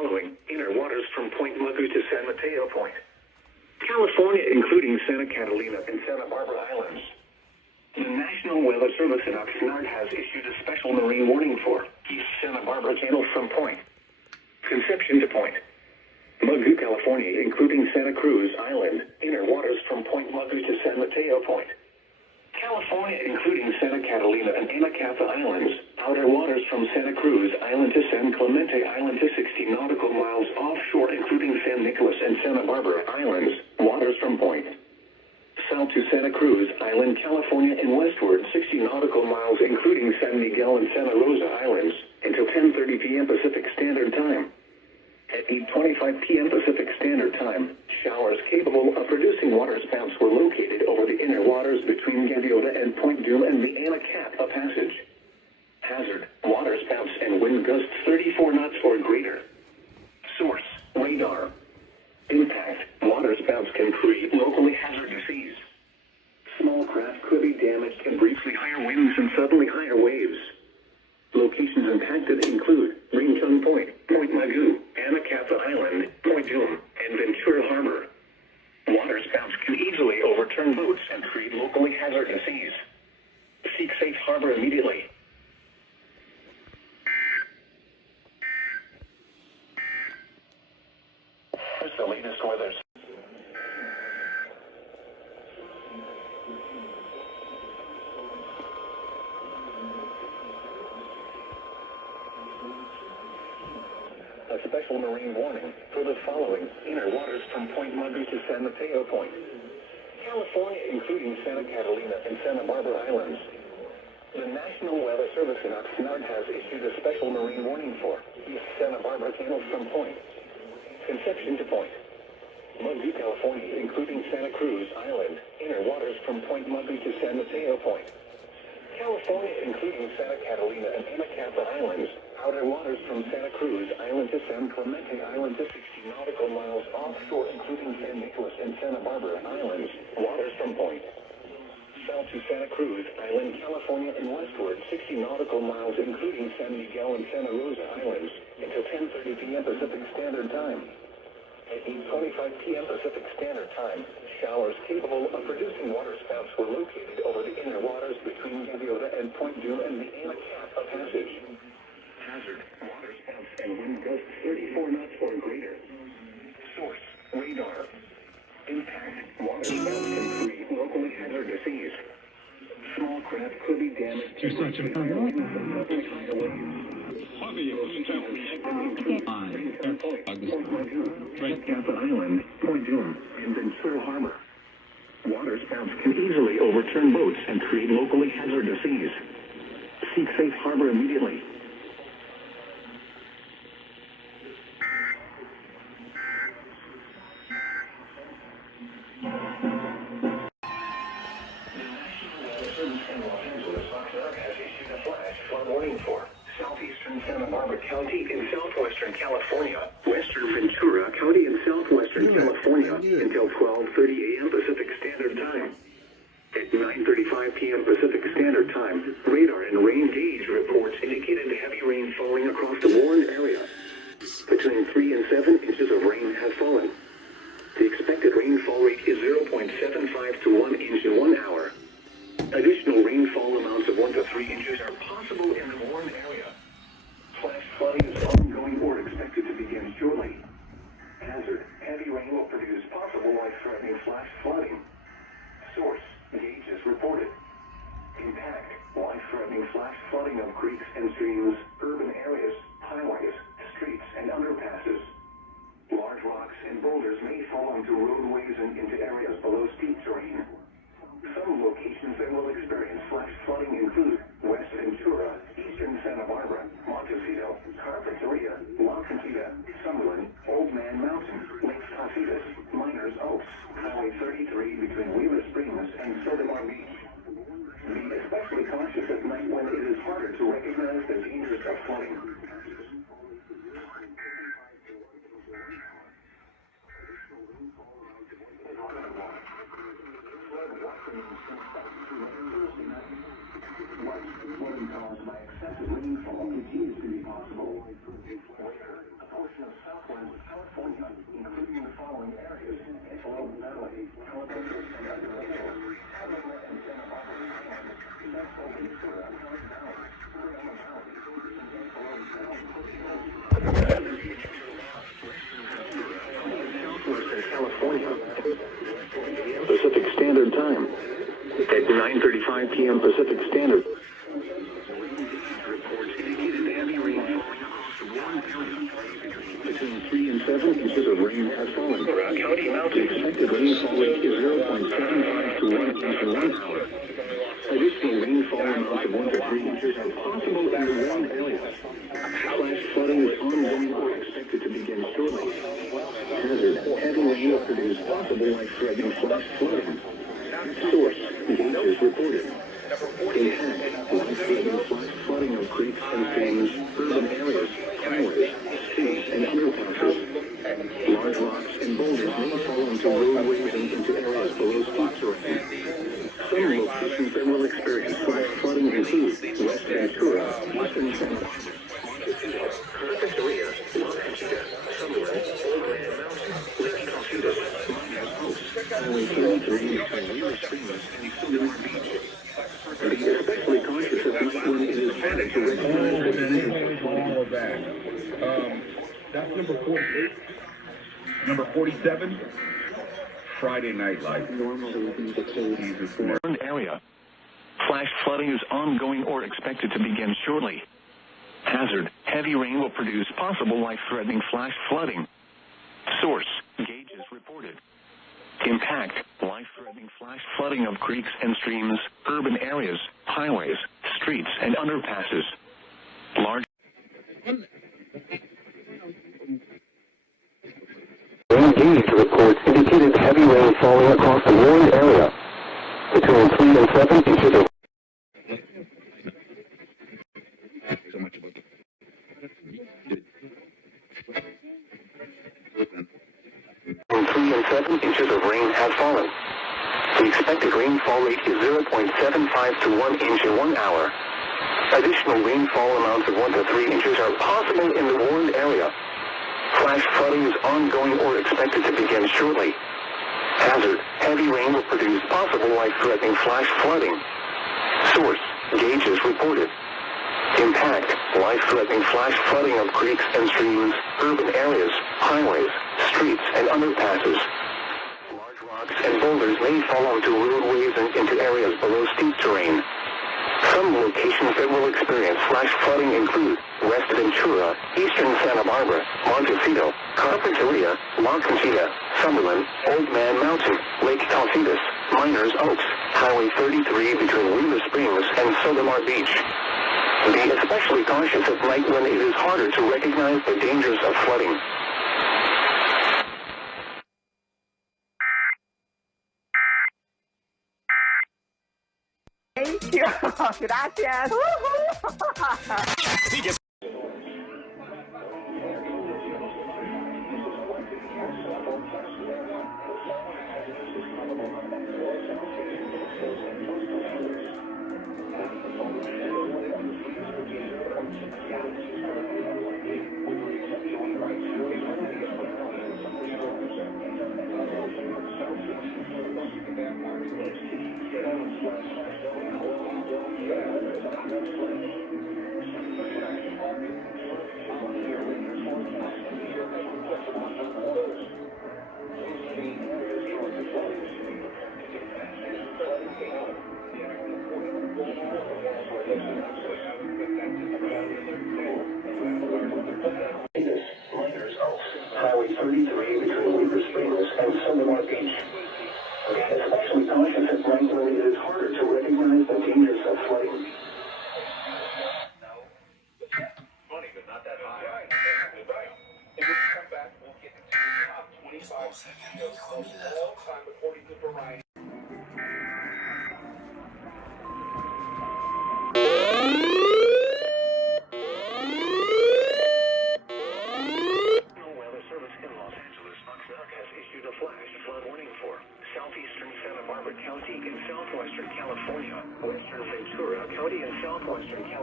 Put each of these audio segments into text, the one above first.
following inner waters from Point Mugu to San Mateo Point, California, including Santa Catalina and Santa Barbara Islands. The National Weather Service in Oxnard has issued a special marine warning for East Santa Barbara Channel from Point Conception to Point Mugu, California, including Santa Cruz Island, inner waters from Point Mugu to San Mateo Point, California, including Santa Catalina and Anacapa Islands, outer waters from Santa Cruz Island to San Clemente Island to 60 nautical miles offshore, including San Nicolas and Santa Barbara Islands, waters from Point south to Santa Cruz Island, California, and westward 60 nautical miles, including San Miguel and Santa Rosa Islands, until 10:30 p.m. Pacific Standard Time. At 8:25 p.m. Pacific Standard Time, showers capable of producing waterspouts were located over the inner waters between Gaviota and Point Dume and the Anacapa Passage. Hazard: waterspouts and wind gusts 34 knots or greater. Source: radar. Impact: waterspouts can create locally hazardous seas. Small craft could be damaged and briefly higher winds and suddenly higher waves. Locations impacted include Ringchung Point, Point Mugu, Anacapa Island, Point Dume, and Ventura Harbor. Waterspouts can easily overturn boats and create locally hazardous seas. Seek safe harbor immediately. Here's the latest weather. A special marine warning for the following inner waters from Point Mugu to San Mateo Point, California, including Santa Catalina and Santa Barbara Islands. The National Weather Service in Oxnard has issued a special marine warning for East Santa Barbara Channel from Point Conception to Point Mugu, California, including Santa Cruz Island, inner waters from Point Mugu to San Mateo Point, California, including Santa Catalina and Anacapa Islands, outer waters from Santa Cruz Island to San Clemente Island to 60 nautical miles offshore, including San Nicolas and Santa Barbara Islands, waters from Point south to Santa Cruz Island, California, and westward 60 nautical miles, including San Miguel and Santa Rosa Islands, until 10:30 p.m. Pacific Standard Time. At 8:25 p.m. Pacific Standard Time, showers capable of producing waterspouts were located over the inner waters between Gaviota and Point Dume and the Anacapa Passage. Hazard: waterspouts and wind gusts 34 knots or greater. Source: radar. Impact: waterspouts can create locally hazardous seas. Small craft could be damaged. You're such a fun. Anacapa Island, Point Dume, and Ventura Harbor. Waterspouts can easily overturn boats and create locally hazardous seas. Seek safe harbor immediately. Southeastern Santa Barbara County in southwestern California, western Ventura County in southwestern California, until 12:30 a.m. Pacific Standard Time. At 9:35 p.m. Pacific Standard Time, radar and rain gauge reports indicated heavy rain falling across the warned area. Between 3 and 7 inches of rain have fallen. The expected rainfall rate is 0.75 to 1 inch in 1 hour. Additional rainfall amounts of 1 to 3 inches are possible in the warned area. Flash flooding is ongoing or expected to begin shortly. Hazard: heavy rain will produce possible life-threatening flash flooding. Source: gauges reported. Impact: life-threatening flash flooding of creeks and streams, urban areas, highways, streets, and underpasses. Large rocks and boulders may fall onto roadways and into areas below steep terrain. Some locations that will experience flash flooding include West Ventura, Eastern Santa Barbara, Montecito, Carpinteria, La Cantita, Summerlin, Old Man Mountain, Lake Casitas, Miners Oaks, Highway 33 between Wheeler Springs and Sotomar Beach. Be especially cautious at night when it is harder to recognize the dangers of flooding. Flooding caused by excessive rainfall continues to be A portion of southwest California, including the following areas: Antelope Valley, Calabasas, and Santa Barbara Islands, Central Ventura, Valley, Panorama Valley, Southwestern California. Pacific Standard Time at 9:35 p.m. Pacific Standard. Reports indicated heavy rain falling across the warm area. Between 3 and 7 inches of rain has fallen. County Mountain expected rainfall rate is 0.75 to 1 inch in 1 hour. Additional rainfall amounts of 1 to 3 inches are possible in the warm areas. Flash flooding is ongoing or expected to begin shortly. Hazard: heavy rain will produce possible life-threatening flash flooding. Source: gauges reported. Impact: life-threatening flash flooding of creeks and streams, urban areas, highways, streets, and underpasses. Large rocks and boulders may fall onto roadways and into areas below steep terrain. Some locations that will experience flash flooding include West Ventura, Eastern Santa Barbara, Carpinteria, La Conchita, Summerlin, Old Man Mountain, Lake Calcitas, Miners House, Highway 33 between Weaver Springs and Silver Beach. Be especially cautious at night when it is harder to recognize the dangers of flooding. All of that. That's number 48. Number 47, Friday Night Lights. Area. Flash flooding is ongoing or expected to begin shortly. Hazard: heavy rain will produce possible life-threatening flash flooding. Source: gauges reported. Impact: life-threatening flash flooding of creeks and streams, urban areas, highways, streets, and underpasses. Large rain gauge reports indicated heavy rain falling across the warned area. Between 3 and 7 inches of So much about the... Between 3 and 7 inches of rain have fallen. The expected rainfall rate is 0.75 to 1 inch in 1 hour. Additional rainfall amounts of 1 to 3 inches are possible in the warned area. Flash flooding is ongoing or expected to begin shortly. Hazard: heavy rain will produce possible life-threatening flash flooding. Source: gauges reported. Impact: life-threatening flash flooding of creeks and streams, urban areas, highways, streets, and underpasses. Large rocks and boulders may fall onto roadways and into areas below steep terrain. Some locations that will experience flash flooding include West Ventura, Eastern Santa Barbara, Montecito, Carpinteria, La Conchita, Summerlin, Old Man Mountain, Lake Calcitas, Miners Oaks, Highway 33 between Weaver Springs and Silver Beach. Be especially cautious at night when it is harder to recognize the dangers of flooding. Thank you. Gracias. Miners Oaks, Highway 33 between Weaver Springs and Silver Beach. Especially cautious at night when it is harder to recognize the dangers of flooding. Funny, but not that high. Right. And when we come back, we'll get into the top 25 CEOs of all time according to Variety. Weather Service in Los Angeles, XII has issued a flash flood warning for southeastern Santa Barbara County in southwestern California, western Ventura County in southwestern California.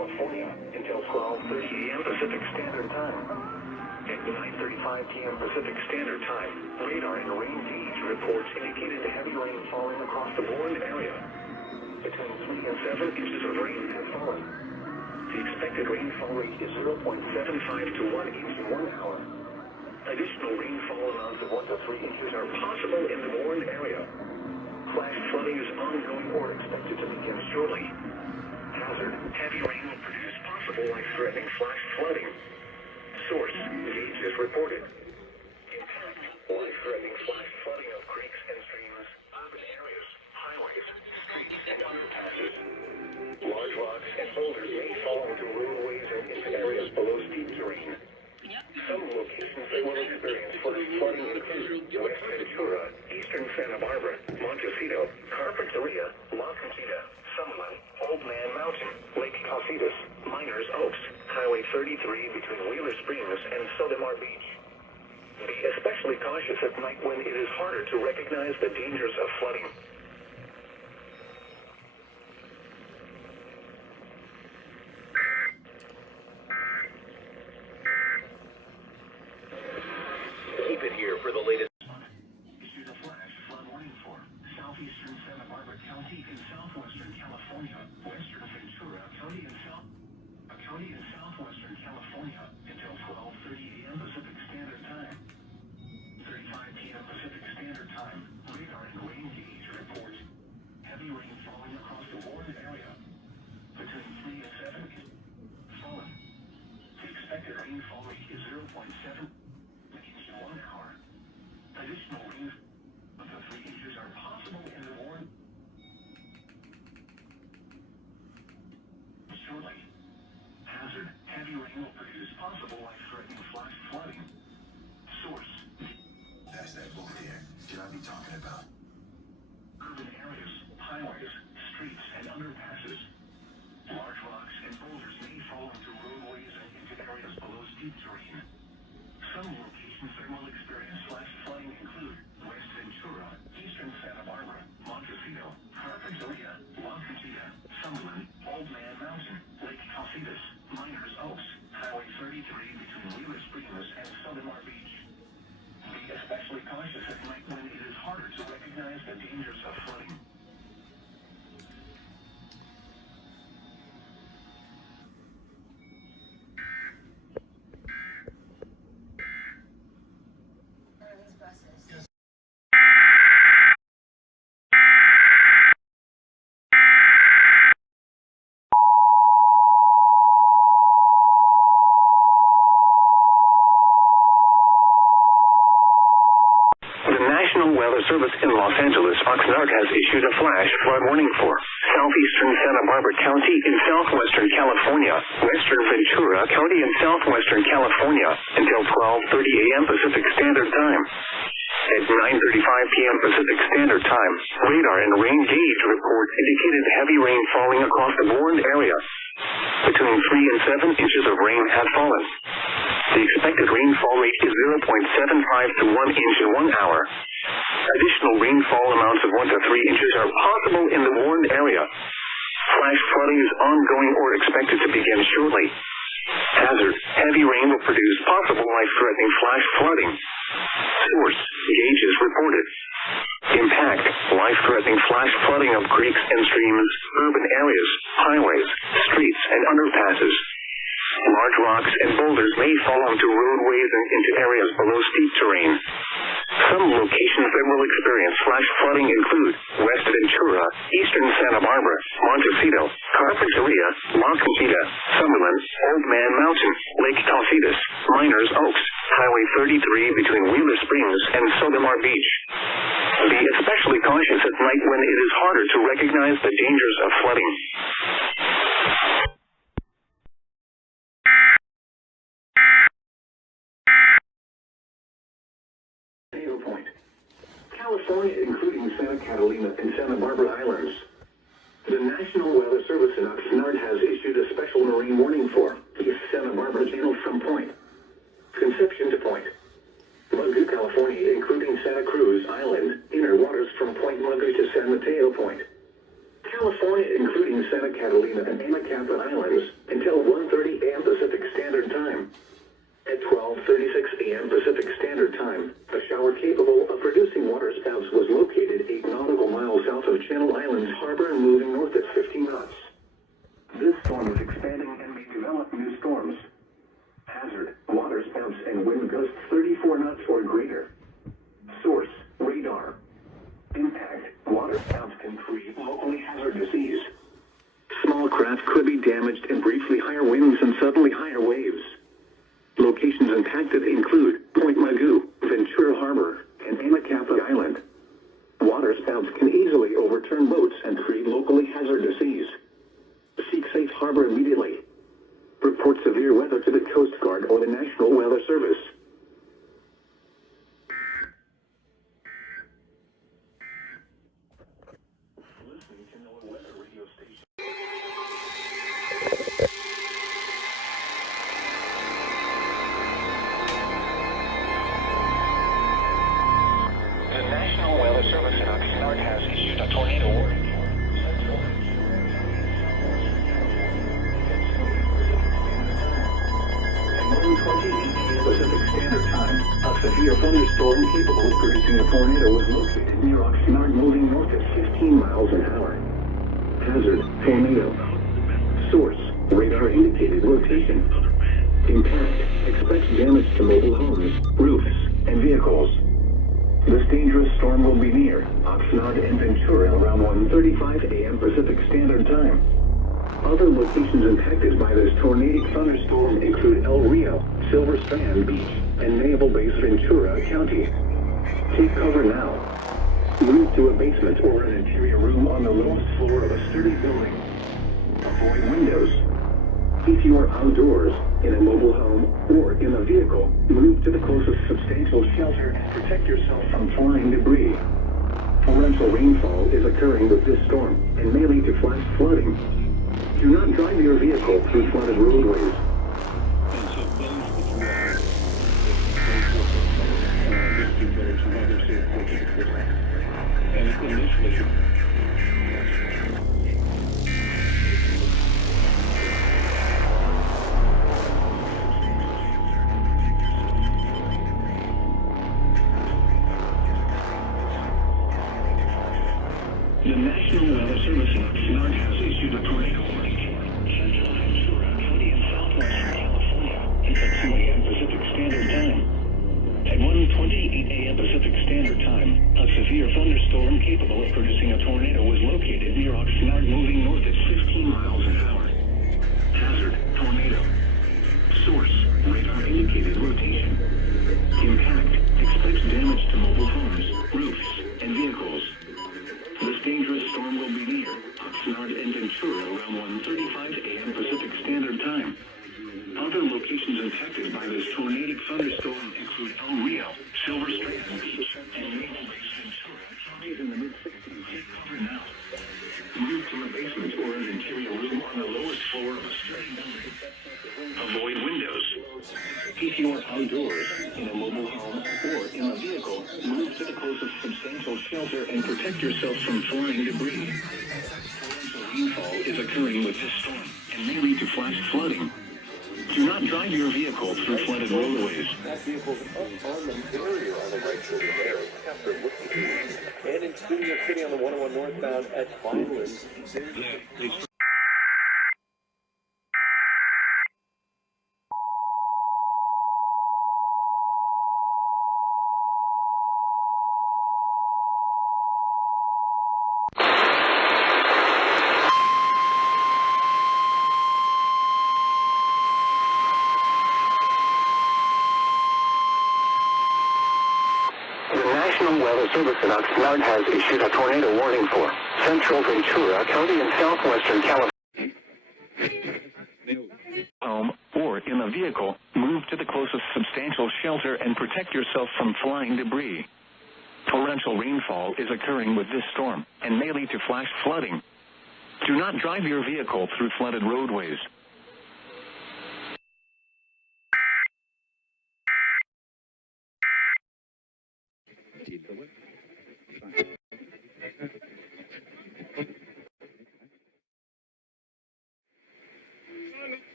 California until 12:30 a.m. Pacific Standard Time. At 9:35 p.m. Pacific Standard Time, radar and rain gauge reports indicated heavy rain falling across the Bourne area. Between 3 and 7 inches of rain have fallen. The expected rainfall rate is 0.75 to 1 inch in 1 hour. Additional rainfall amounts of 1 to 3 inches are possible in the Bourne area. Flash flooding is ongoing or expected to begin shortly. Hazard: heavy rain will produce possible life-threatening flash flooding. Source: gauges reported. Impact: life-threatening flash flooding of creeks and streams, urban areas, highways, streets, and underpasses. Large rocks and boulders may fall onto roadways and into areas below steep terrain. Some locations that will experience flash flooding include West Ventura, Eastern Santa Barbara, Montecito, Carpinteria, La Conchita, Summerlin, Old Man Mountain, Lake Casitas, Miners Oaks, Highway 33 between Wheeler Springs and Sodamar Beach. Be especially cautious at night when it is harder to recognize the dangers of flooding. Keep it here for the latest. Issued a flash flood warning for southeastern Santa Barbara County in southwestern California, western Ventura County and southwestern California until 12:30 a.m. Pacific Standard Time. 35 p.m. Pacific Standard Time. Radar and rain gauge report heavy rain falling across the Bourne area. Between 3 and 7 is fallen. The expected rainfall rate is 0.7 inches in 1 hour. Additional rain up to 3 inches are possible in the Bourne. Shortly. Hazard: heavy rain will produce possible life-threatening flash flooding. Source: that's that book there. Should I be talking about? Urban areas, highways, streets, and underpasses. Large rocks and boulders may fall into roadways and into areas below steep terrain. Some locations that will experience flash flooding include West Ventura, Eastern Santa Barbara, Montecito, Carpinteria, La Conchita, Summerlin, Old Man Mountain, Lake Casitas, Miners Oaks, Highway 33 between Wheeler Springs and Sodamar Beach. Be especially cautious at night when it is harder to recognize the dangers of flooding. The National Weather Service in Los Angeles, Oxnard, has issued a flash flood warning for southeastern Santa Barbara County in southwestern California, western Ventura County in southwestern California until 12:30 a.m. Pacific Standard Time. At 9:35 p.m. Pacific Standard Time, radar and rain gauge report indicated heavy rain falling across the Bourne area. Between 3 and 7 inches of rain have fallen. The expected rainfall rate is 0.75 to 1 inch in 1 hour. Additional rainfall amounts of 1 to 3 inches are possible in the Bourne area. Flash flooding is ongoing or expected to begin shortly. Hazard: heavy rain will produce possible life-threatening flash flooding. Source: gauges reported. Impact: life-threatening flash flooding of creeks and streams, urban areas, highways, streets, and underpasses. Large rocks and boulders may fall onto roadways and into areas below steep terrain. Some locations that will experience flash flooding include West Ventura, Eastern Santa Barbara, Montecito, Carpinteria, La Conchita, Summerlin, Old Man Mountain, Lake Casitas, Miners Oaks, Highway 33 between Wheeler Springs and Sodamar Beach. Be especially cautious at night when it is harder to recognize the dangers of flooding. Point. California, including Santa Catalina and Santa Barbara Islands. The National Weather Service in Oxnard has issued a special marine warning for East Santa Barbara Channel from Point, Conception to Point, Mugu, California, including Santa Cruz Island, inner waters from Point Mugu to San Mateo Point, California, including Santa Catalina and Anacapa Islands, until 1:30 a.m. Pacific Standard Time. At 12:36 a.m. Pacific Standard Time, a shower capable of producing waterspouts was located 8 nautical miles south of Channel Islands Harbor and moving north at 15 knots. This storm is expanding and may develop new storms. Hazard, waterspouts and wind gusts 34 knots or greater. Source, radar. Impact, waterspouts can create locally hazardous seas. Small craft could be damaged in briefly higher winds and suddenly higher waves. Locations impacted include Point Magoo, Ventura Harbor, and Anacapa Island. Waterspouts can easily overturn boats and create locally hazardous seas. Seek safe harbor immediately. Report severe weather to the Coast Guard or the National Weather Service. Listening to NOAA Weather Radio Station. The National Weather Service in Oxnard has issued a tornado warning. Pacific Standard Time, a severe thunderstorm capable of producing a tornado was located near Oxnard, moving north at 15 miles an hour. Hazard, tornado. Source, radar indicated rotation. Impact, expects damage to mobile homes, roofs, and vehicles. This dangerous storm will be near Oxnard and Ventura around 1:35 a.m. Pacific Standard Time. Other locations impacted by this tornadic thunderstorm include El Rio, Silver Strand Beach, and Naval Base Ventura County. Take cover now. Move to a basement or an interior room on the lowest floor of a sturdy building. Avoid windows. If you are outdoors, in a mobile home, or in a vehicle, move to the closest substantial shelter and protect yourself from flying debris. Torrential rainfall is occurring with this storm and may lead to flash flooding. Do not drive your vehicle through flooded roadways. And so those which are there's some other safe places. And initially, the National Weather Service in Oxnard has issued a tornado warning for Central Ventura County in southwestern California until 2 a.m. Pacific Standard Time. At 1:28 a.m. Pacific Standard Time, a severe thunderstorm capable of producing a tornado was located near Oxnard, moving north at 15 miles an hour. Hazard, tornado. Source, radar indicated rotation. Impact, expects damage to mobile homes, roofs, and vehicles. This dangerous storm will be near Oxnard and Ventura around 1:35 a.m. Pacific Standard Time. Other locations impacted by this tornadic thunderstorm include El Rio, Silver Strand Beach, and Naval Base Ventura. Counties in the mid-60s. Take cover now. Move to a basement or an interior room on the lowest floor of a sturdy building. Avoid windows. If you are outdoors, in a mobile home, or in a vehicle, move to the closest substantial shelter and protect yourself from flying debris. Torrential rainfall is occurring with this storm and may lead to flash flooding. Do not drive your vehicle through flooded roadways. That vehicle's up on the barrier on the right shoulder there. After looking. And in Studio City on the 101 northbound at Vineland, The National Weather Service in Oxnard has issued a tornado warning for Central Ventura County in southwestern California. Home or in a vehicle, move to the closest substantial shelter and protect yourself from flying debris. Torrential rainfall is occurring with this storm and may lead to flash flooding. Do not drive your vehicle through flooded roadways.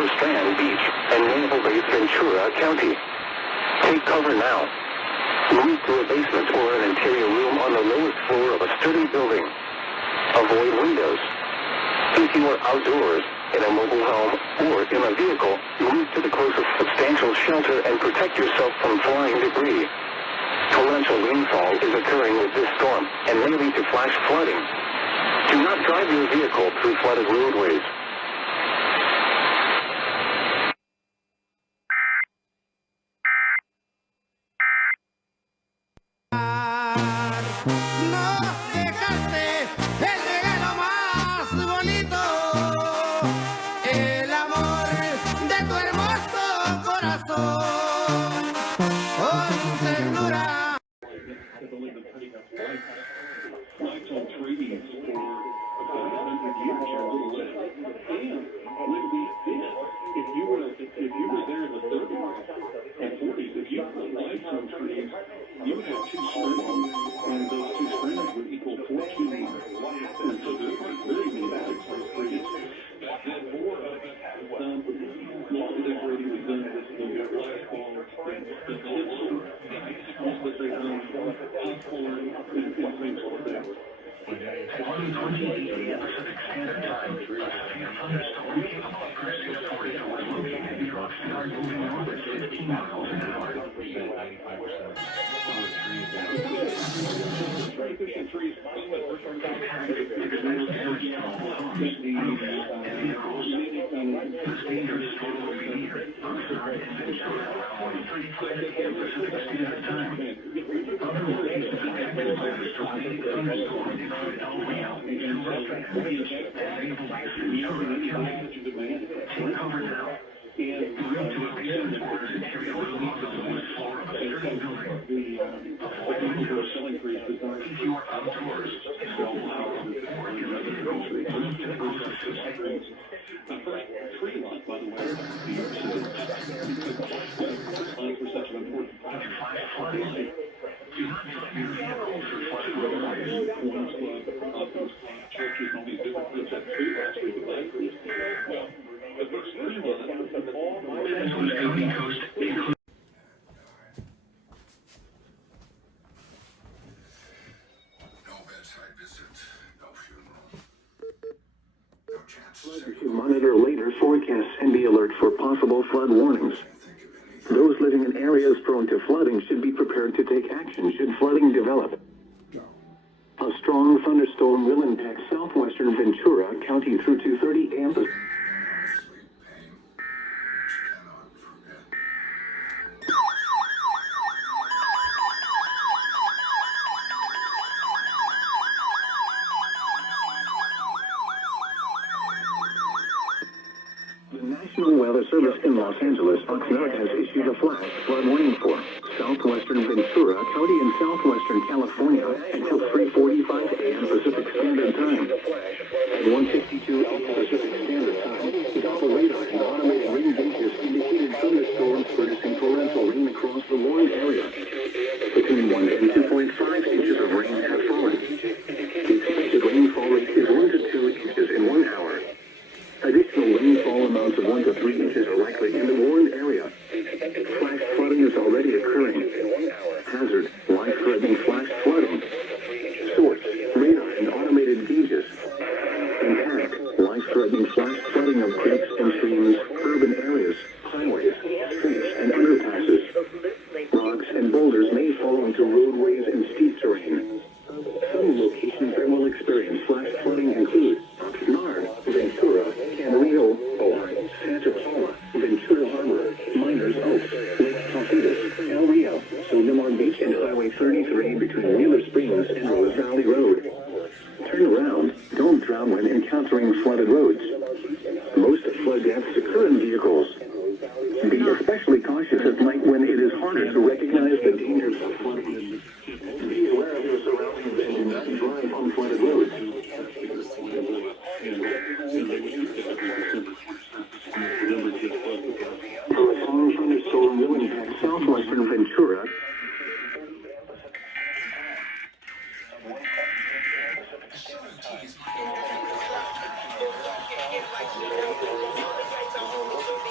Silver Strand Beach and Naval Base Ventura County. Take cover now. Move to a basement or an interior room on the lowest floor of a sturdy building. Avoid windows. If you are outdoors, in a mobile home, or in a vehicle, move to the closest substantial shelter and protect yourself from flying debris. Torrential rainfall is occurring with this storm and may lead to flash flooding. Do not drive your vehicle through flooded roadways. Flights on treaties for about 100 years or a little less. And when we did, if you were there in the 30s and 40s, if you put lights on trees, you would have two strings, and those two strings would equal 14 meters. And so there weren't very many lights on trees. Then more of lawn decorating was done with the light bulbs, the tinsel, that they done, popcorn, and things like that. 1:28 a.m. Pacific Standard Time. A severe thunderstorm capable of gusting of 40 to 1 located near Oxnard, moving north at 15 miles an hour. This dangerous storm will be near Oxnard and Ventura at 1:35 a.m. Pacific Standard Time. Other locations affected by the storm include El Rio, Silver Beach, and Naval Base Ventura County. Take cover now. Move to a basement or an interior room on the lowest floor of a sturdy building. Avoid windows. If you are outdoors, in a mobile home, or in a vehicle, move to the closest substantial. The first tree lot, by the way, for such an important If you find flooding, do not drive your vehicle through flooded roadways. One's club, churches, and all these different groups have tree lots for the advisories. Well, the first tree lot, Transcoast Coast includes No bedside visit, no funeral. No chance to monitor later forecasts and be alert for possible flood warnings. Those living in areas prone to flooding should be prepared to take action should flooding develop. A strong thunderstorm will impact southwestern Ventura County through 2:30 a.m. sleep pain, which cannot forget. The National Weather Service in Los Angeles, Oxnard, has issued a flash flood warning for southwestern Ventura County and southwestern California until 3:45 a.m. Pacific Standard Time. At 1:52 a.m. Pacific Standard Time, Doppler radar and automated rain gauges indicated thunderstorms producing torrential rain across the Warren area. Between 1 and 2.5 inches of rain have fallen. The expected rainfall rate is 1 to 2 inches in 1 hour. Additional rainfall amounts of 1 to 3 inches are likely in the Warren area. Flash flooding is already occurring. Hazard, life-threatening flash flooding. Source, radar and automated gauges. Impact, life-threatening flash flooding of creeks and streams, urban areas, highways, streets, and underpasses. Rocks and boulders may fall onto roadways and steep terrain. Some locations that will experience flash flooding include Oxnard, Ventura, Camarillo, Santa Paula, Ventura Harbor, Miners Oaks, Lake Twas, El Rio, Sonoma Beach, and Highway 33 between Wheeler Springs and Rose Valley Road. Turn around. Don't drown when encountering flooded roads. Most flood deaths occur in vehicles. Be especially cautious at night when it is harder to recognize the dangers of flooding. Be aware of your surroundings and do not drive on flooded roads. A strong thunderstorm will impact southwestern Ventura.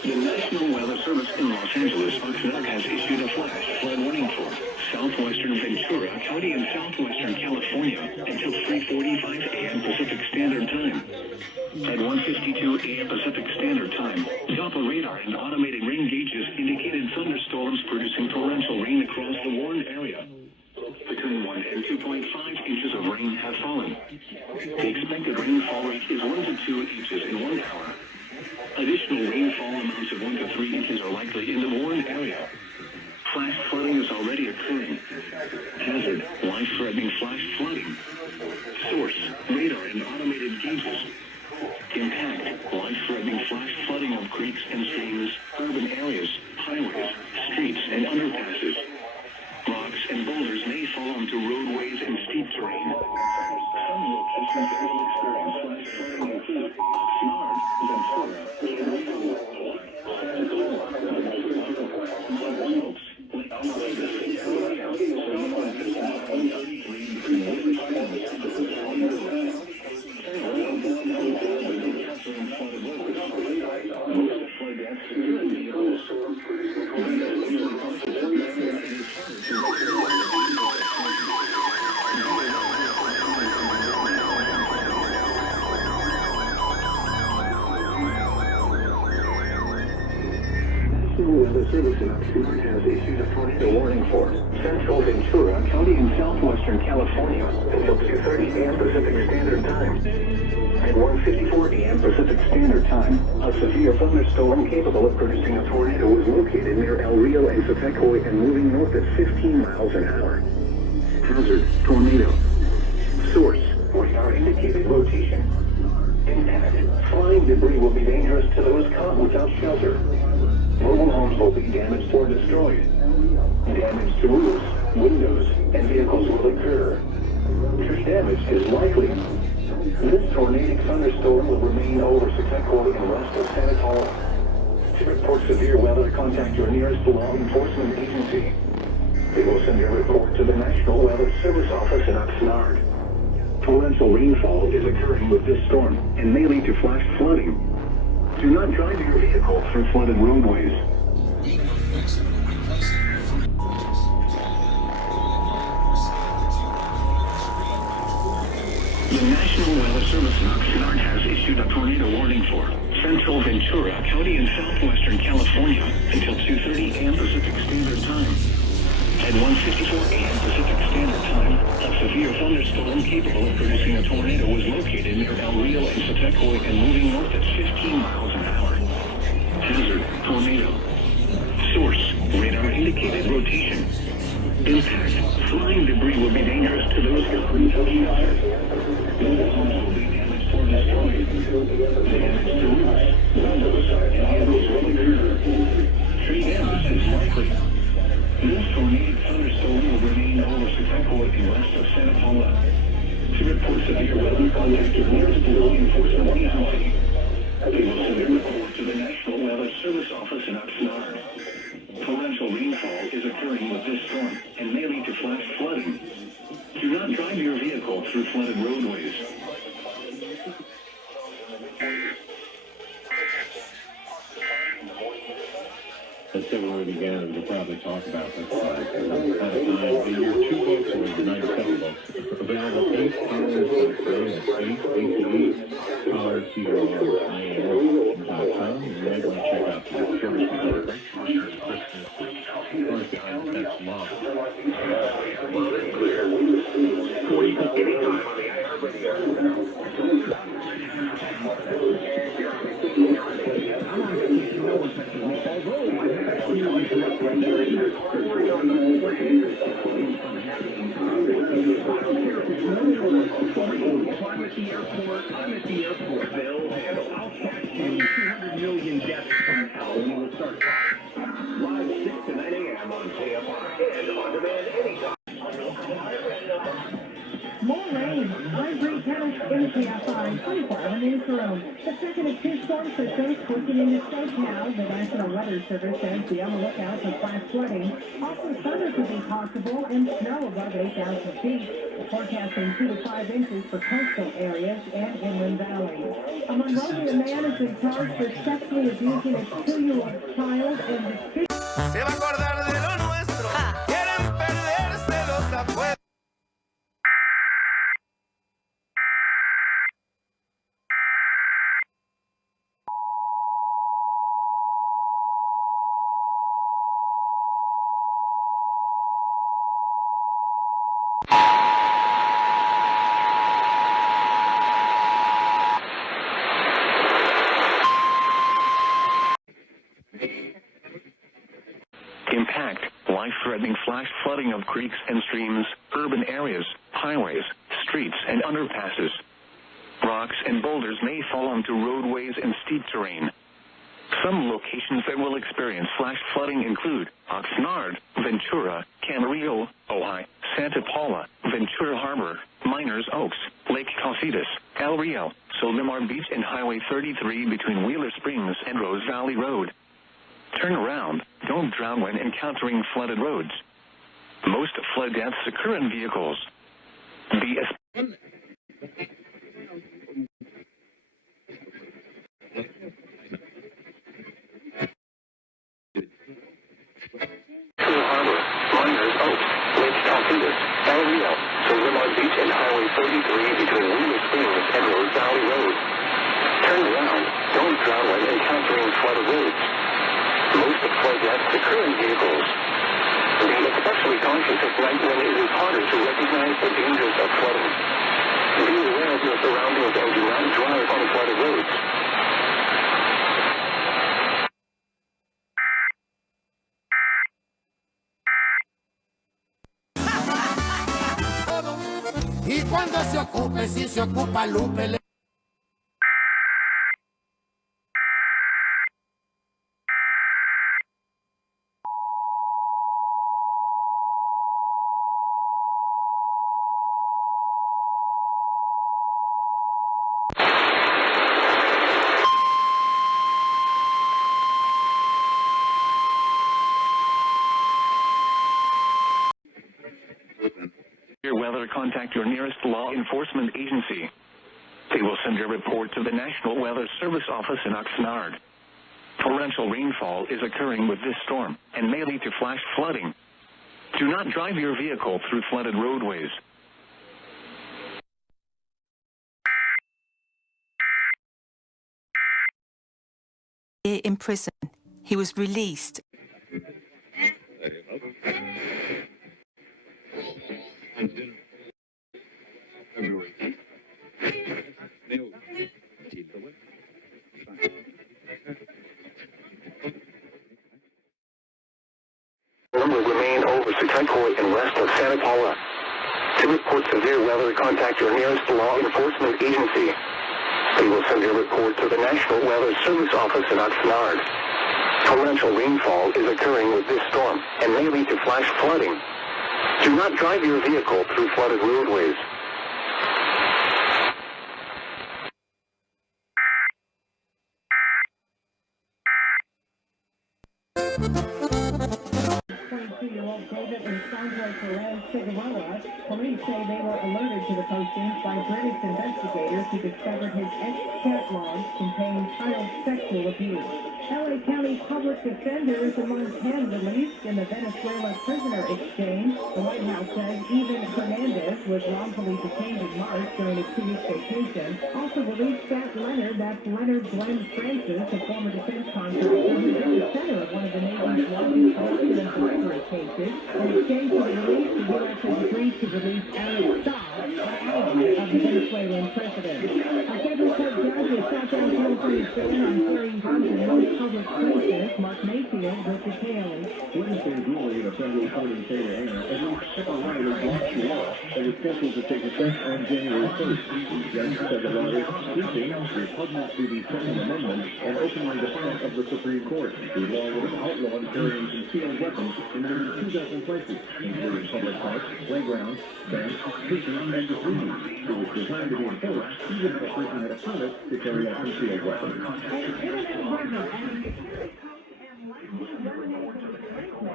The National Weather Service in Los Angeles, Oxnard, has issued a flash flood warning for southwestern Ventura County and southwestern California until 3:45 a.m. Pacific Standard Time. At 1:52 a.m. Pacific Standard Time, Doppler radar and automated rain gauges indicated thunderstorms producing torrential rain across the warned area. Between 1 and 2.5 inches of rain have fallen. The expected rainfall rate is 1 to 2 inches in 1 hour. Additional rainfall amounts of 1 to 3 inches are likely in the warned area. Flash flooding is already occurring. Hazard, life-threatening flash flooding. Source, radar and automated gauges. Impact, life-threatening flash flooding of creeks and streams, urban areas, highways, streets, and underpasses. Rocks and boulders may fall onto roadways and steep terrain. Some locations that will experience flash flooding include Oxnard, Ventura, Weather Service in Oxnard has issued a tornado warning for central Ventura County in southwestern California until 2:30 a.m. Pacific Standard Time. At 1:54 a.m. Pacific Standard Time, a severe thunderstorm capable of producing a tornado was located near El Rio and Sutecoy and moving north at 15 miles an hour. Hazard, tornado. Source, radar indicated rotation. Impact, flying debris will be dangerous to those caught without shelter. Mobile homes will be damaged or destroyed. Damage to roofs, windows, and vehicles will occur. Tree damage is likely. This tornadic thunderstorm will remain over Sutecoy and west of Santa Paula. To report severe weather, contact your nearest law enforcement agency. They will send your report to the National Weather Service office in Oxnard. Torrential rainfall is occurring with this storm and may lead to flash flooding. Do not drive your vehicle through flooded roadways. The National Weather Service in Oxnard has issued a tornado warning for central Ventura County in southwestern California until 2:30 a.m. Pacific Standard Time. At 1:54 a.m. Pacific Standard Time, a severe thunderstorm capable of producing a tornado was located near El Rio and Sutecoy and moving north at 15 miles an hour. Hazard, tornado. Source, radar indicated rotation. Impact, flying debris will be dangerous to those caught without shelter. Mobile homes will be damaged or destroyed. Damage to roofs, windows, and vehicles will occur. Tree damage is likely. This tornadic thunderstorm will remain over Sutecoy and west of Santa Paula. To report severe weather, contact your nearest law enforcement agency. They will send a report to the National Weather Service office in Oxnard. Torrential rainfall is occurring with this storm and may lead to flash flooding. Do not drive your vehicle through flooded roadways. As February began, we'll probably talk about this at a time. The year 2 books or the 97 books. Available 8 hours for free at ACE, Power, CORIAN.com. You might want to check out the service developer. Of course, behind the text model. Anytime on the iHeartRadio. I'm at the airport. They'll handle. I'll catch you. 200 million deaths from hell when we start talking. Live 6 to 9 a.m. on KFI and on demand anytime. More rain. High grade counts in KFI 24 minutes around. The second of 2 storm systems working in the state now. The National Weather Service says be on the lookout for flash flooding. Also, thunder could be possible and snow above 8,000 feet. forecasting 2 to 5 inches for coastal areas and inland valleys. A Monrovia man has been charged for sexually abusing a 2-year-old child and distributing. Se va a acordar de lo nuestro. Quieren perderse los afuera. Impact, life-threatening flash flooding of creeks and streams, urban areas, highways, streets, and underpasses. Rocks and boulders may fall onto roadways and steep terrain. Some locations that will experience flash flooding include Oxnard, Ventura, Camarillo, Ojai, Santa Paula, Ventura Harbor, Miners Oaks, Lake Casitas, El Rio, Solimar Beach, and Highway 33 between Wheeler Springs and Rose Valley Road. Turn around. Don't drown when encountering flooded roads. Most flood deaths occur in vehicles. Harbor, Miners Oaks, Lake Casitas, El Rio, Solimar Beach, and Highway 33 between Wheeler Springs and Rose Valley Road. Turn around. Don't drown when encountering flooded roads. Most flood deaths occur in vehicles. Be especially cautious at night when it is harder to recognize the dangers of flooding. Be aware of your surroundings and do not drive on flooded roads. Y cuando se ocupe, si se ocupa Lupe. Weather, contact your nearest law enforcement agency. They will send your report to the National Weather Service office in Oxnard. Torrential rainfall is occurring with this storm and may lead to flash flooding. Do not drive your vehicle through flooded roadways. In prison, he was released. Will remain over Secuncoy and west of Santa Paula. To report severe weather, contact your nearest law enforcement agency. They will send your report to the National Weather Service office in Oxnard. Torrential rainfall is occurring with this storm and may lead to flash flooding. Do not drive your vehicle through flooded roadways. David and Sandra Perez Figueroa. Police say they were alerted to the postings by British investigators who discovered his ex-chat logs containing child sexual abuse. LA County Public Defender is among 10 released in the Venezuela prisoner exchange. The White House says even Hernandez was wrongfully detained in March during a 2-week vacation. Also released Pat Leonard, that's Leonard Glenn Francis, a former defense contractor who's at the center of one of the Navy's largest corruption and bribery cases. In exchange for the release, the U.S. has agreed to release Alex Saab, an ally of the Venezuelan president. A federal court judge is shot down California's ban on carrying guns in most public places. Mark Mayfield with details. Wednesday's ruling in a federal court in Santa Ana at least temporarily blocks the law that was scheduled to take effect on January 1st. The judge said the law is sweeping, repugnant to the Second Amendment, and openly defiant of the Supreme Court. The law would have outlawed carrying concealed weapons in more than 2 dozen places, including public parks, playgrounds, banks, prisons, and degrees. It was designed to be enforced even if a person had a permit to carry a concealed weapon.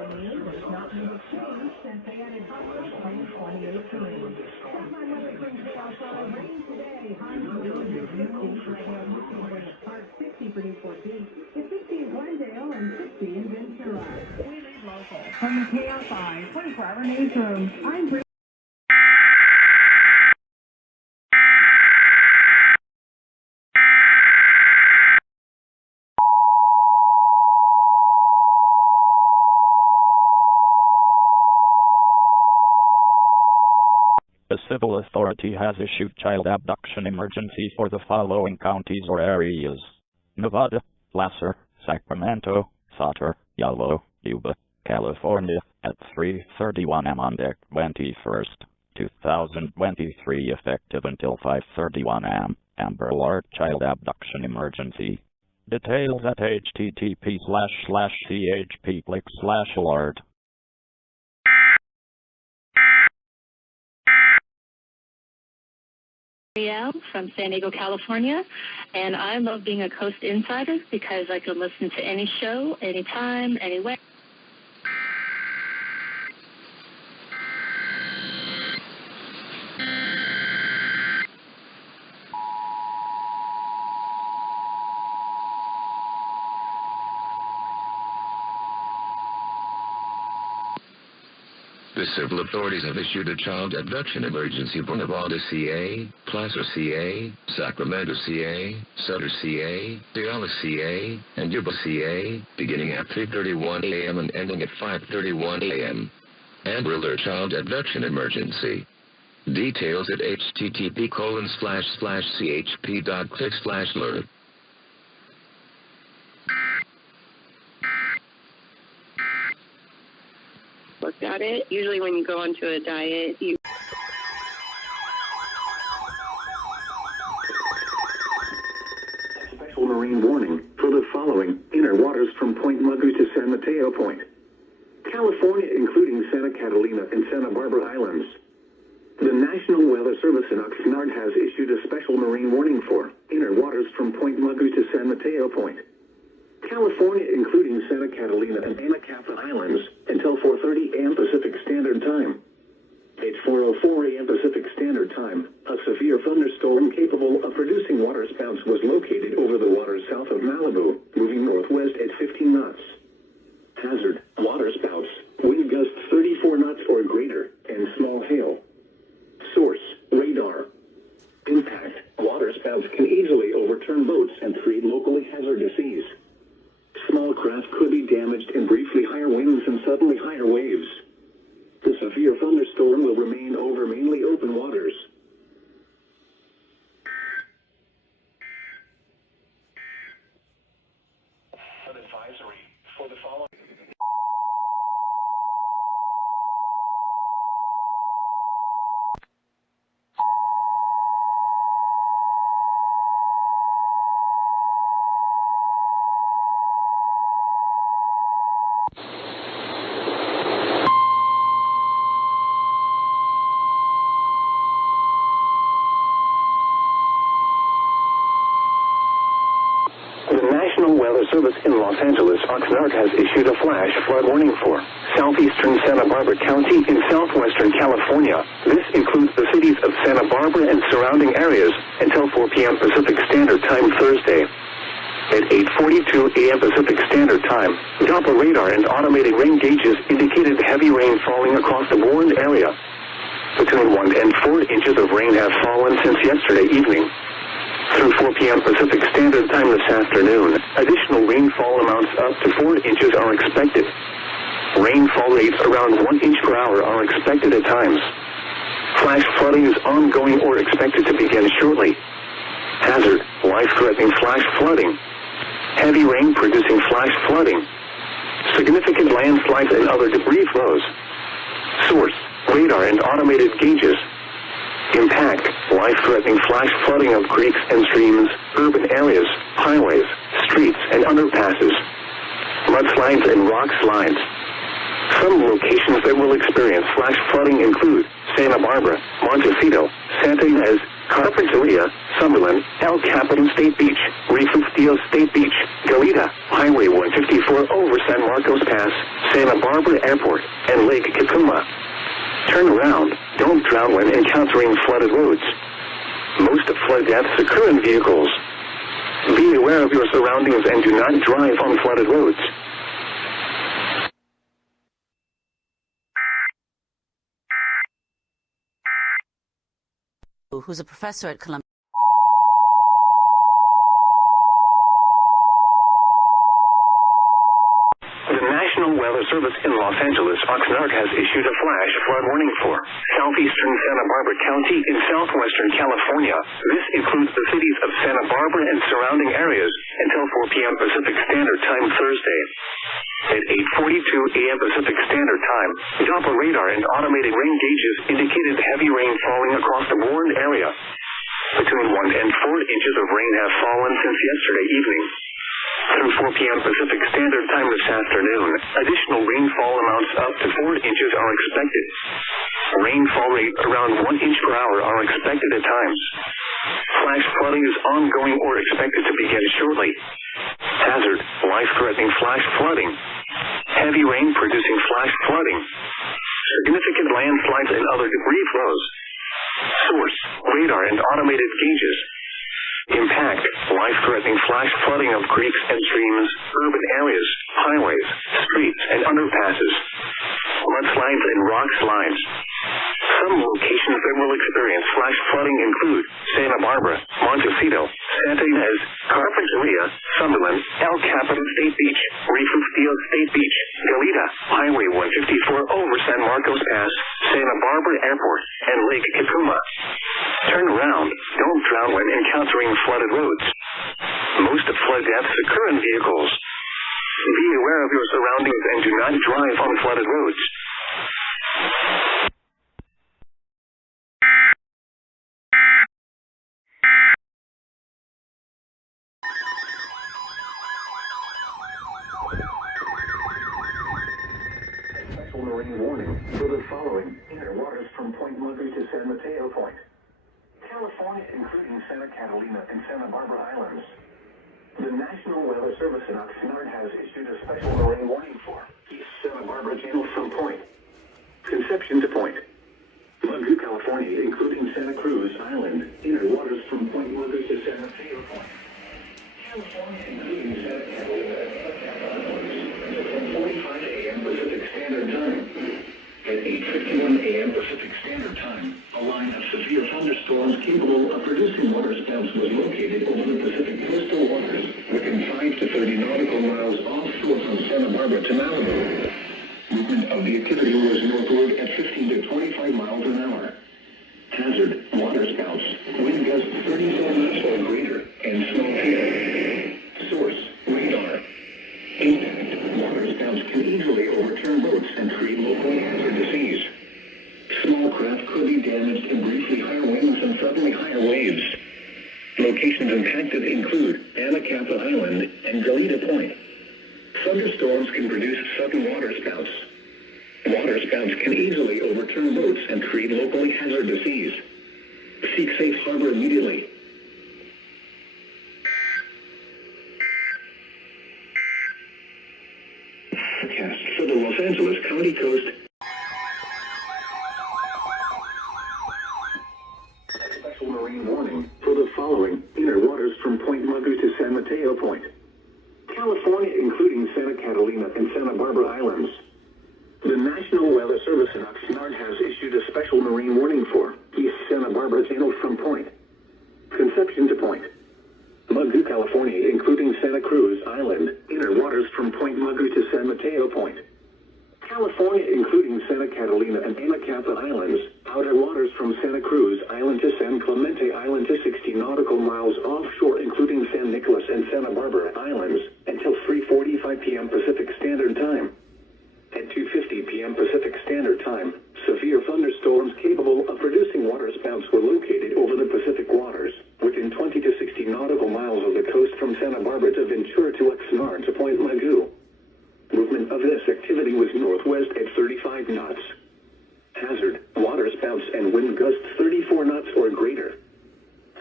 news, this mountain has changed since they added hot spring in 2018. My weather from CAE, rain today, highs in the low 50s, right now Newport Park 60 for Newport Beach, it's 60 in Glendale and 60 in Ventura. We lead local. From the CAE 24-hour newsroom, I'm Bree. A civil authority has issued child abduction emergency for the following counties or areas: Nevada, Placer, Sacramento, Sutter, Yolo, Yuba, California, at 3:31 am on deck 21st, 2023, effective until 5:31 am. Amber Alert child abduction emergency. Details at http://chp.click/alert. From San Diego, California, and I love being a Coast Insider because I can listen to any show, anytime, anywhere. The civil authorities have issued a child abduction emergency for Nevada, CA, Placer, CA, Sacramento, CA, Sutter, CA, Yolo, CA, and Yuba, CA, beginning at 3:31 a.m. and ending at 5:31 a.m. Amber Alert child abduction emergency. Details at http://chp.click/alert. Looked at it. Usually when you go onto a diet, you... Special marine warning for the following inner waters from Point Mugu to San Mateo Point. California, including Santa Catalina and Santa Barbara Islands. The National Weather Service in Oxnard has issued a special marine warning for inner waters from Point Mugu to San Mateo Point. California, including Santa Catalina and Anacapa Islands, until 4:30 a.m. Pacific Standard Time. At 4:04 a.m. Pacific Standard Time, a severe thunderstorm capable of producing waterspouts was located over the waters south of Malibu, moving northwest at 15 knots. Hazard: waterspouts, wind gusts 34 knots or greater, and small hail. Source: radar. Impact: waterspouts can easily overturn boats and create locally hazardous seas. Small craft could be damaged in briefly higher winds and suddenly higher waves. The severe thunderstorm will remain over mainly open waters. An advisory for the following. The National Weather Service in Los Angeles, Oxnard, has issued a flash flood warning for southeastern Santa Barbara County in southwestern California. This includes the cities of Santa Barbara and surrounding areas until 4 p.m. Pacific Standard Time Thursday. At 8:42 a.m. Pacific Standard Time, Doppler radar and automated rain gauges indicated heavy rain falling across the warned area. Between 1 and 4 inches of rain have fallen since yesterday evening. Through 4 p.m. Pacific Standard Time this afternoon, additional rainfall amounts up to 4 inches are expected. Rainfall rates around 1 inch per hour are expected at times. Flash flooding is ongoing or expected to begin shortly. Hazard: life-threatening flash flooding. Heavy rain producing flash flooding. Significant landslides and other debris flows. Source: radar and automated gauges. Impact: life-threatening flash flooding of creeks and streams, urban areas, highways, streets, and underpasses. Mudslides and rock slides. Some locations that will experience flash flooding include Santa Barbara, Montecito, Santa Ynez, Carpinteria, Summerlin, El Capitan State Beach, Reef of Steel State Beach, Goleta, Highway 154 over San Marcos Pass, Santa Barbara Airport, and Lake Kikuma. Turn around. Don't drown when encountering flooded roads. Most flood deaths occur in vehicles. Be aware of your surroundings and do not drive on flooded roads. Who's a professor at Columbia. The National Weather Service in Los Angeles, Oxnard, has issued a flash flood warning for southeastern Santa Barbara County in southwestern California. This includes the cities of Santa Barbara and surrounding areas until 4 p.m. Pacific Standard Time Thursday. At 8:42 a.m. Pacific Standard Time, Doppler radar and automated rain gauges indicated heavy rain falling across the warned area. Between 1 and 4 inches of rain have fallen since yesterday evening. Through 4 p.m. Pacific Standard Time this afternoon, additional rainfall amounts up to 4 inches are expected. Rainfall rates around 1 inch per hour are expected at times. Flash flooding is ongoing or expected to begin shortly. Hazard, life-threatening flash flooding. Heavy rain producing flash flooding. Significant landslides and other debris flows. Source, radar and automated gauges. Impact, life-threatening flash flooding of creeks and streams, urban areas, highways, streets, and underpasses. Mudslides and rock slides. Some locations that will experience flash flooding include Santa Barbara, Montecito, Santa Ynez, Carpinteria, Summerlin, El Capitan State Beach, Reef of Steel State Beach, Goleta, Highway 154 over San Marcos Pass, Santa Barbara Airport, and Lake Kikuma. Turn around. Don't drown when encountering flooded roads. Most flood deaths occur in vehicles. Be aware of your surroundings and do not drive on flooded roads. Special marine warning for the following inner waters from Point Mugger to San Mateo Point. California, including Santa Catalina and Santa Barbara Islands. The National Weather Service in Oxnard has issued a special marine warning for East Santa Barbara Channel from Point, Conception to Point, Mugu, California, including Santa Cruz Island, inner waters from Point Mugger to San Mateo Point. California, including Santa Catalina and 10:45 a.m. Pacific Standard Time. At 8:51 a.m. Pacific Standard Time, a line of severe thunderstorms capable of producing waterspouts was located over the Pacific coastal waters within 5 to 30 nautical miles offshore from Santa Barbara to Malibu. Movement of the activity was northward at 15 to 25 miles an hour. Hazard, waterspouts, wind gusts 37 knots or greater, and small hail. Source, radar. Impact, waterspouts can easily overturn boats and create local hazardous seas. Small craft could be damaged in briefly higher winds and suddenly higher waves. Locations impacted include Anacapa Island and Goleta Point. Thunderstorms can produce sudden waterspouts. Waterspouts can easily overturn boats and create locally hazardous seas. Seek safe harbor immediately. Forecast for the Los Angeles County coast. Special marine warning for the following inner waters from Point Mugu to San Mateo Point. California, including Santa Catalina and Santa Barbara Islands. The National Weather Service in Oxnard has issued a special marine warning for East Santa Barbara Channel from Point, Conception to Point, Mugu, California, including Santa Cruz Island, inner waters from Point Mugu to San Mateo Point. California, including Santa Catalina and Anacapa Islands, outer waters from Santa Cruz Island to San Clemente Island to 60 nautical miles offshore, including San Nicolas and Santa Barbara Islands, until 3:45 p.m. Pacific Standard Time. At 2:50 p.m. Pacific Standard Time, severe thunderstorms capable of producing waterspouts were located over the Pacific waters, within 20 to 60 nautical miles of the coast from Santa Barbara to Ventura to Oxnard to Point Mugu. Movement of this activity was northwest at 35 knots. Hazard, waterspouts and wind gusts 34 knots or greater.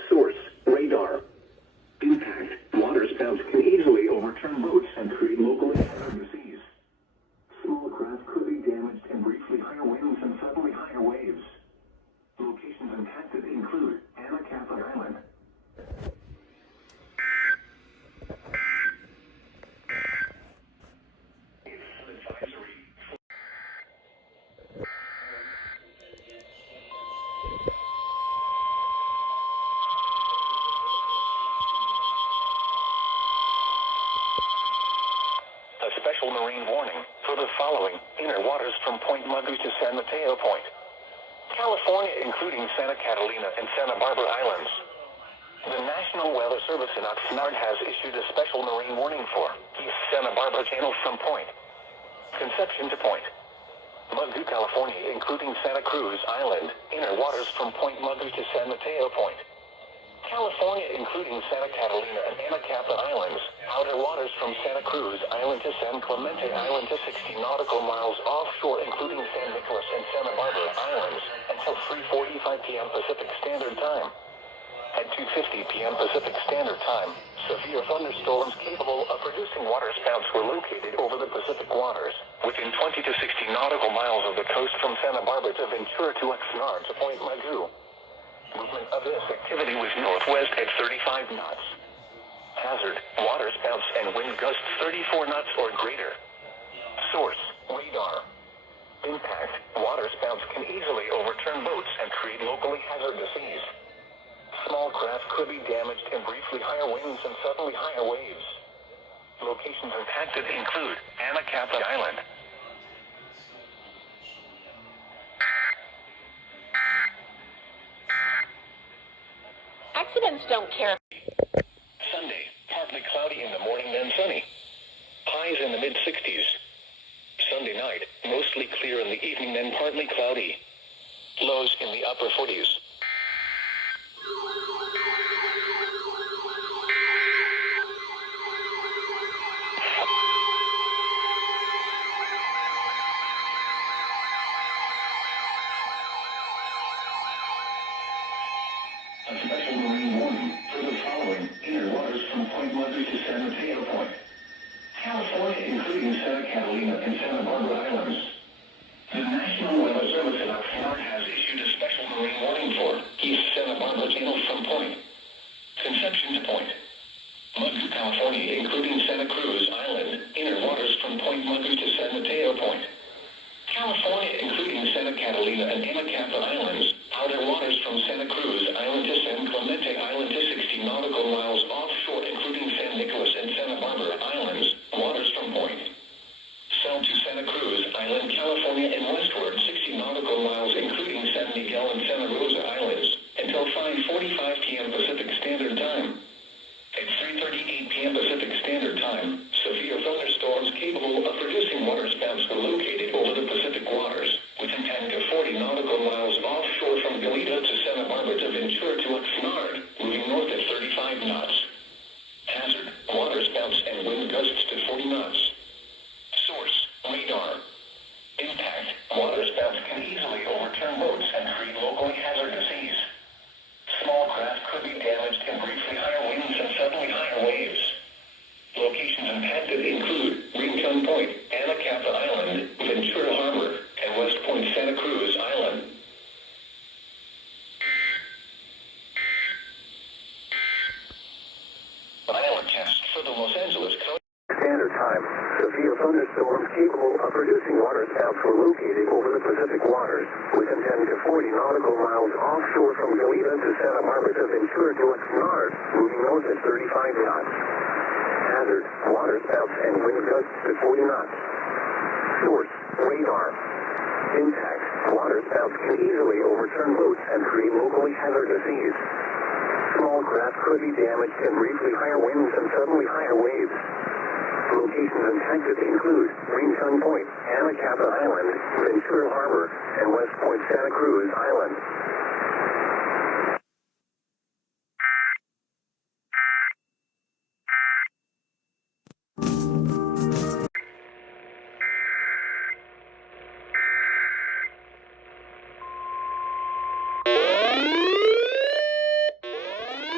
Source, radar. Impact, waterspouts can easily overturn boats and create locally hazardous seas. Small craft could be damaged in briefly higher winds and suddenly higher waves. Locations impacted include Anacapa Island. A special marine warning for the following inner waters from Point Mugu to San Mateo Point, California, including Santa Catalina and Santa Barbara Islands. The National Weather Service in Oxnard has issued a special marine warning for East Santa Barbara Channel from Point Conception to Point Mugu, California, including Santa Cruz Island, inner waters from Point Mugu to San Mateo Point, California, including Santa Catalina and Anacapa Islands, outer waters from Santa Cruz Island to San Clemente Island to 60 nautical miles offshore, including San Nicolas and Santa Barbara Islands, until 3:45 p.m. Pacific Standard Time. At 2:50 p.m. Pacific Standard Time, severe thunderstorms capable of producing waterspouts were located over the Pacific waters, within 20 to 60 nautical miles of the coast from Santa Barbara to Ventura to Oxnard to Point Mugu. Movement of this activity was northwest at 35 knots. Hazard, waterspouts and wind gusts 34 knots or greater. Source, radar. Impact, waterspouts can easily overturn boats and create locally hazardous seas. Small craft could be damaged in briefly higher winds and suddenly higher waves. Locations impacted include Anacapa Island, Accidents don't care. Sunday, partly cloudy in the morning, then sunny. Highs in the mid-60s. Sunday night, mostly clear in the evening, then partly cloudy. Lows in the upper 40s. A special marine warning for the following inner waters from Point Mugu to San Mateo Point, California, including Santa Catalina and Santa Barbara Islands. The National Weather Service in Oxnard has issued a special marine warning for East Santa Barbara Channel from Point Conception to Point Mugu, California, including Santa Cruz Island, inner waters from Point Mugu to San Mateo Point, California, including Santa Catalina and Anacapa Islands, outer waters from Santa Cruz Island to San Clemente Island to 60 nautical miles offshore, including San Nicolas and Santa Barbara Islands, waters from Point South to Santa Cruz Island, California, and westward 60 nautical miles, including San Miguel and Santa Rosa Islands, until 5:45 p.m. Pacific Standard Time. At 3:38 p.m. Pacific Standard Time, severe thunderstorms capable of producing waterspouts were located over the Pacific waters, within 10 to 40 nautical miles offshore from Goleta to Santa Barbara to Ventura to Oxnard, moving north at 35 knots. Hazard, waterspouts and wind gusts to 40 knots. Source, radar. Impact, waterspouts can easily overturn boats and create locally hazardous seas. Small craft could be damaged in briefly higher winds and suddenly higher waves. Locations impacted include Rincon Point, Anacapa Island, Ventura Harbor, and West Point Santa Cruz Island. Island test for the Los Angeles County Standard Time. Severe thunderstorms capable of producing waterspouts were located over the Pacific waters, within 10 to 40 nautical miles offshore from Goleta to Santa Barbara to Ventura to Oxnard, moving north at 35 knots. Hazard, waterspouts and wind gusts to 40 knots. Source, radar. Impact, waterspouts can easily overturn boats and create locally hazardous seas. Small craft could be damaged in briefly higher winds and suddenly higher waves. Locations impacted include Rincon Point, Anacapa Island, Ventura Harbor, and West Point Santa Cruz Island.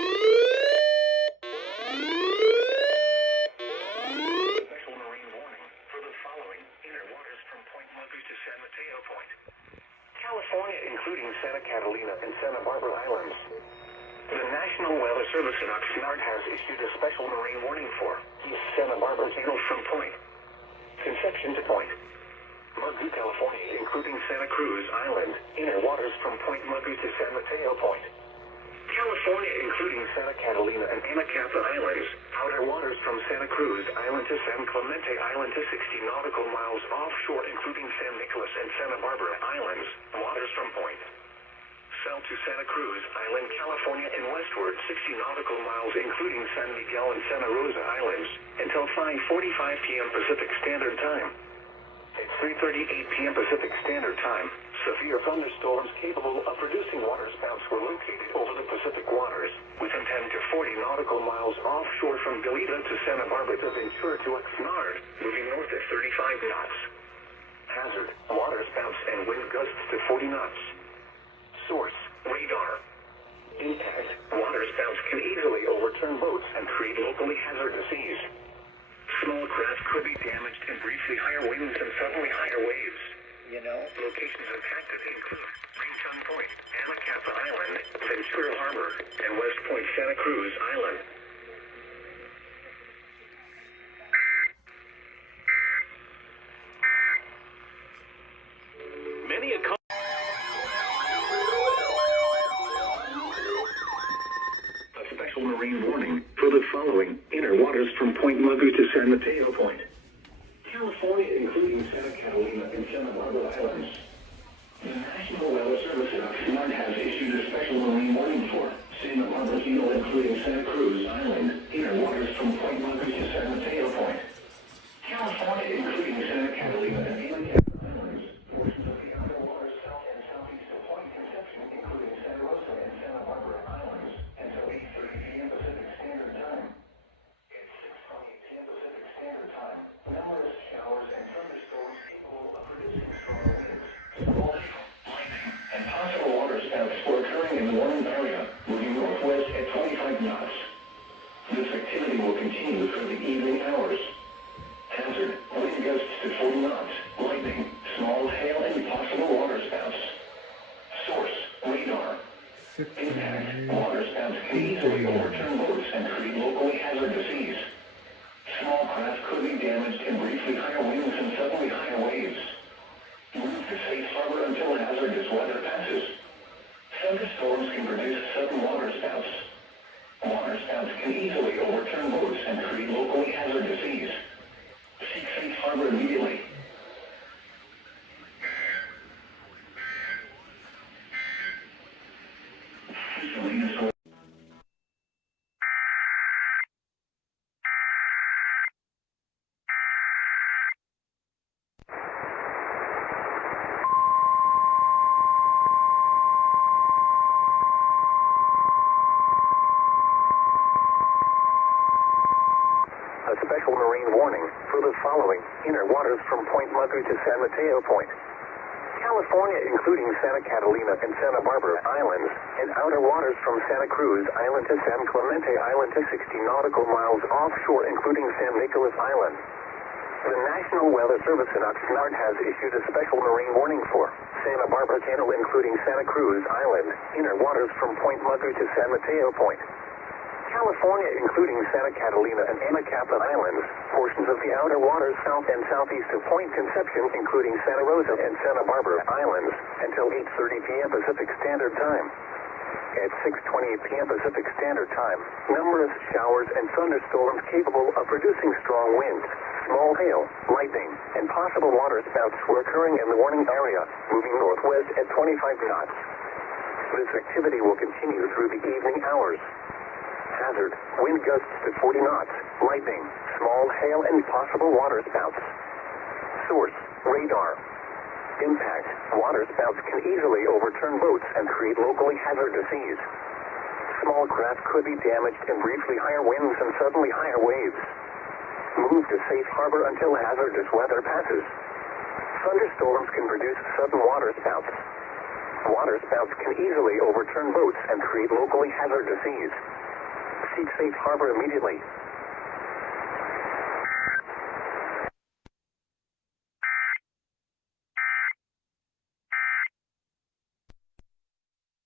Catalina and Santa Barbara Islands. The National Weather Service in Oxnard has issued a special marine warning for East Santa Barbara Channel from Point Conception to Point Mugu, California, including Santa Cruz Island, inner waters from Point Mugu to San Mateo Point, California, including Santa Catalina and Anacapa Islands, outer waters from Santa Cruz Island to San Clemente Island to 60 nautical miles offshore, including San Nicolas and Santa Barbara Islands, waters from Point south to Santa Cruz Island, California, and westward 60 nautical miles, including San Miguel and Santa Rosa Islands, until 5:45 p.m. Pacific Standard Time. At 3:38 p.m. Pacific Standard Time, severe thunderstorms capable of producing waterspouts were located over the Pacific waters, within 10 to 40 nautical miles offshore from Goleta to Santa Barbara to Ventura to Oxnard, moving north at 35 knots. Hazard, waterspouts and wind gusts to 40 knots. Source, radar. Impact, waterspouts can easily overturn boats and create locally hazardous seas. Small craft could be damaged in briefly higher winds and suddenly higher waves. Locations impacted include Greenton Point, Anacapa Island, Ventura Harbor, and West Point Santa Cruz Island. A special marine warning for the following inner waters from Point Mugu to San Mateo Point, California, including Santa Catalina and Santa Barbara Islands. The National Weather Service in Oxnard has issued a special marine warning for Santa Barbara, including Santa Cruz Island, inner waters from Point Mugu to San Mateo Point, California, including Santa Catalina and Anacapa Islands, portions of the outer waters south and southeast of Point Conception, including Santa Rosa and Santa Barbara Islands, until 8:30 p.m. Pacific Standard Time. At 6:28 p.m. Pacific Standard Time, numerous showers and thunderstorms capable of producing strong winds, small hail, lightning, and possible waterspouts were occurring in the warning area, moving northwest at 25 knots. This activity will continue through the evening hours. Hazard, wind gusts to 40 knots, lightning, small hail, and possible waterspouts. Source, radar. Impact, waterspouts can easily overturn boats and create locally hazardous seas. Small craft could be damaged in briefly higher winds and suddenly higher waves. Move to safe harbor until hazardous weather passes. Thunderstorms can produce sudden waterspouts. Waterspouts can easily overturn boats and create locally hazardous seas. Seek safe harbor immediately. A special marine warning for the following inner waters from Point Mugu to San Mateo Point, California, including Santa Catalina and Santa Barbara Islands, and outer waters from Santa Cruz Island to San Clemente Island to 60 nautical miles offshore, including San Nicolas Island. The National Weather Service in Oxnard has issued a special marine warning for Santa Barbara Channel, including Santa Cruz Island, inner waters from Point Mugu to San Mateo Point, California, including Santa Catalina and Anacapa Islands, portions of the outer waters south and southeast of Point Conception, including Santa Rosa and Santa Barbara Islands, until 8:30 p.m. Pacific Standard Time. At 6:28 p.m. Pacific Standard Time, numerous showers and thunderstorms capable of producing strong winds, small hail, lightning, and possible waterspouts were occurring in the warning area, moving northwest at 25 knots. This activity will continue through the evening hours. Hazard, wind gusts to 40 knots, lightning, small hail, and possible waterspouts. Source, radar. Impact, waterspouts can easily overturn boats and create locally hazardous seas. Small craft could be damaged in briefly higher winds and suddenly higher waves. Move to safe harbor until hazardous weather passes. Thunderstorms can produce sudden waterspouts. Waterspouts can easily overturn boats and create locally hazardous seas. Seek safe harbor immediately.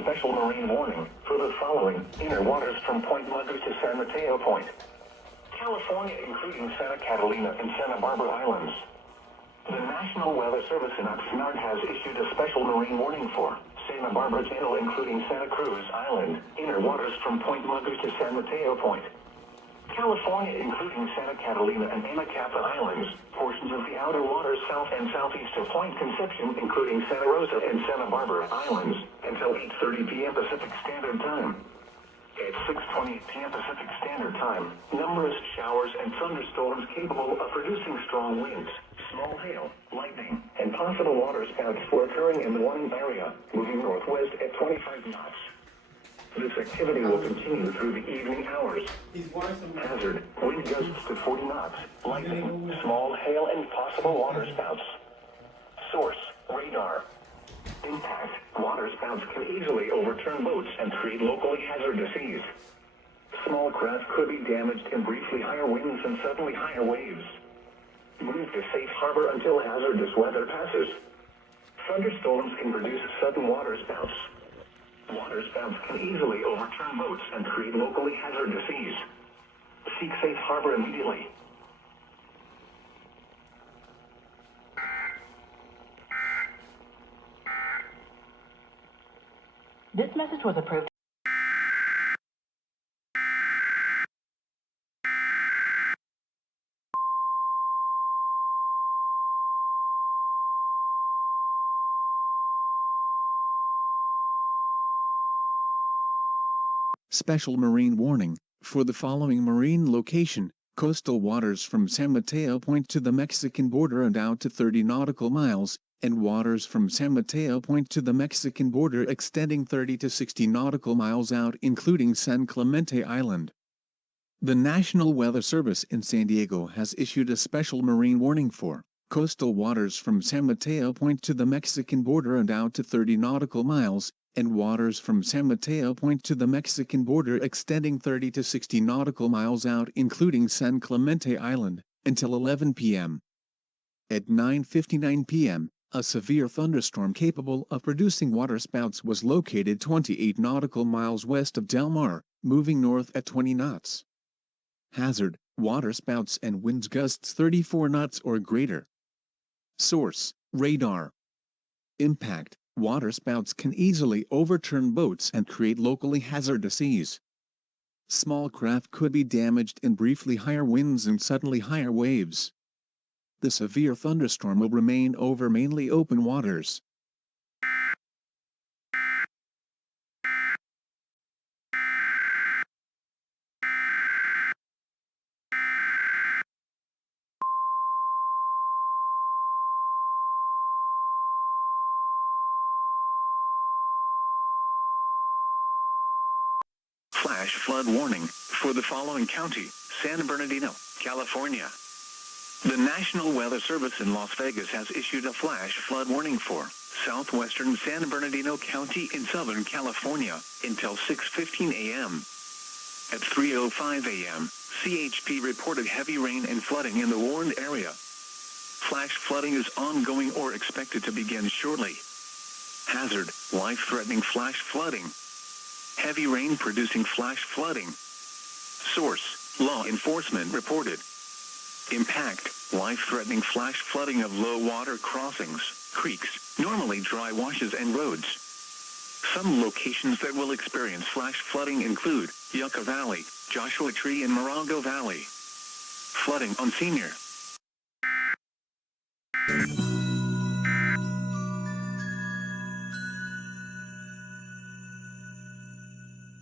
special marine warning for the following inner waters from Point Mugu to San Mateo Point, California, including Santa Catalina and Santa Barbara Islands. The National Weather Service in Oxnard has issued a special marine warning for Santa Barbara Channel, including Santa Cruz Island, inner waters from Point Mugu to San Mateo Point, California, including Santa Catalina and Anacapa Islands, portions of the outer waters south and southeast of Point Conception, including Santa Rosa and Santa Barbara Islands, until 8:30 p.m. Pacific Standard Time. At 6:20 p.m. Pacific Standard Time, numerous showers and thunderstorms capable of producing strong winds, small hail, lightning, and possible waterspouts were occurring in the warning area, moving northwest at 25 knots. This activity will continue through the evening hours. Hazard, wind gusts to 40 knots, lightning, small hail, and possible waterspouts. Source, radar. Impact, waterspouts can easily overturn boats and create locally hazardous seas. Small craft could be damaged in briefly higher winds and suddenly higher waves. Move to safe harbor until hazardous weather passes. Thunderstorms can produce sudden waterspouts. Waterspouts can easily overturn boats and create locally hazardous seas. Seek safe harbor immediately. This message was approved. Special marine warning for the following marine location: coastal waters from San Mateo Point to the Mexican border and out to 30 nautical miles, and waters from San Mateo Point to the Mexican border extending 30 to 60 nautical miles out, including San Clemente Island. The National Weather Service in San Diego has issued a special marine warning for coastal waters from San Mateo Point to the Mexican border and out to 30 nautical miles, and waters from San Mateo Point to the Mexican border extending 30 to 60 nautical miles out, including San Clemente Island, until 11 p.m. At 9:59 p.m., a severe thunderstorm capable of producing waterspouts was located 28 nautical miles west of Del Mar, moving north at 20 knots. Hazard, waterspouts and winds gusts 34 knots or greater. Source, radar. Impact, waterspouts can easily overturn boats and create locally hazardous seas. Small craft could be damaged in briefly higher winds and suddenly higher waves. The severe thunderstorm will remain over mainly open waters. Flash flood warning for the following county: San Bernardino, California. The National Weather Service in Las Vegas has issued a flash flood warning for southwestern San Bernardino County in Southern California until 6:15 a.m. At 3:05 a.m., CHP reported heavy rain and flooding in the warned area. Flash flooding is ongoing or expected to begin shortly. Hazard, life-threatening flash flooding. Heavy rain producing flash flooding. Source, law enforcement reported. Impact, life-threatening flash flooding of low water crossings, creeks, normally dry washes and roads. Some locations that will experience flash flooding include Yucca Valley, Joshua Tree and Morongo Valley. Flooding on Senior.